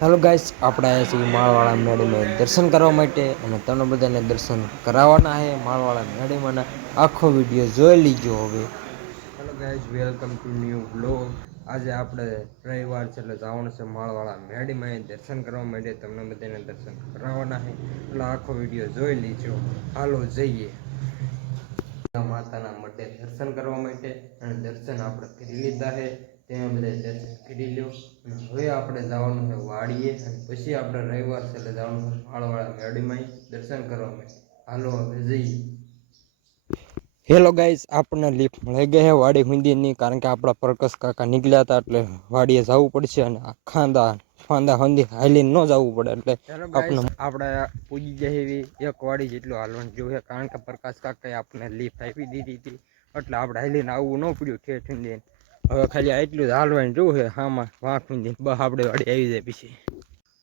Hello guys, આપણે આવ્યા છીએ માળવાળા મેળીમાં દર્શન કરવા માટે અને તમને બધાને દર્શન કરાવવાના છે માળવાળા મેળીમાં. આખો વિડીયો જોઈ લીજો હવે. Hello guys, welcome to new blog. આજે આપણે રવિવાર છે એટલે જવાનું છે માળવાળા મેળીમાં દર્શન કરવા માટે. તમને બધાને દર્શન કરાવવાના છે એટલે આખો વિડીયો જોઈ લીજો. હાલો જઈએ માતાના મઢે દર્શન કરવા માટે. અને દર્શન આપણે કરી લીધા છે, ત્યાં બધા દર્શન કરી લ્યો. અને હવે આપણે જવાનું છે વાડીએ, અને પછી આપણે રવિવાર છે એટલે જવાનું છે માળવાળા મેળીમાં દર્શન કરવા માટે. હાલો હવે જઈએ. હેલો ગાઈસ, આપણને લિફ્ટ મળી ગઈ છે વાડી હુંદીની, કારણ કે આપણા પ્રકાશ કાકા નીકળ્યા હતા એટલે વાડીએ જવું પડશે. અને ફાંદા હંધી હાલીને ન જવું પડે એટલે આપણે પૂજી જાય એવી એક વાડી જેટલું હાલવાનું જોયું છે, કારણ કે પ્રકાશ કાકાએ આપણને લિફ્ટ આપી દીધી હતી એટલે આપણે હાલીને આવવું ન પડ્યું ઠેઠ સુધી. હવે ખાલી એટલું જ હાલવાનું જોવું છે, હામાં વાંક સુધી બસ આપણે વાડી આવી જાય પછી.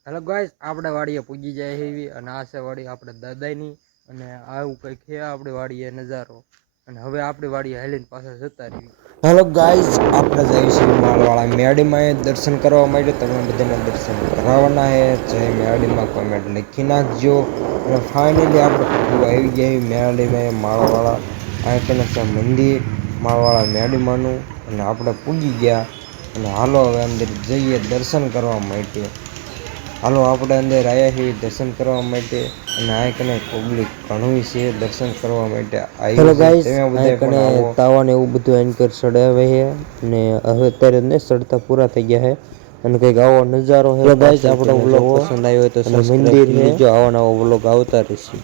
હેલો ગાઈસ, આપણે વાડીએ પૂજી જાય એવી, અને આ છે વાડી આપણે દાદાની. અને આવું કંઈક છે આપણી વાડીએ નજારો. અને હવે આપણી વાડીએ હાલીને પાછા જતા રહી. હેલો ગાઈસ, આપણે જઈએ છીએ માળવાળા મેળીમાં દર્શન કરવા માટે. તમે બધાને દર્શન કરાવવાના છે. જય મેળીમાં કોમેન્ટ લખી નાખજો. અને ફાઇનલી આપણે આવી ગયા મેળીમાં માળવાળા આઈકન છે મંદિર માળવાળા મેળીમાંનું. અને આપણે પૂગી ગયા. અને હાલો હવે અંદર જઈએ દર્શન કરવા માટે. હાલો આપણે અંદર આવ્યા છીએ દર્શન કરવા માટે. અને આ કને પબ્લિક ઘણું છે દર્શન કરવા માટે તાવાને એવું બધું એન્કર ચડાવે છે. અને હવે અત્યારે ને ચડતા પૂરા થઈ ગયા છે. અને કંઈક આવો નજારો છે. ગાઈસ, આપણો વ્લોગ પસંદ આવ્યો હોય તો મંદિર છે, આવા નવા વ્લોગ આવતા રહેશે.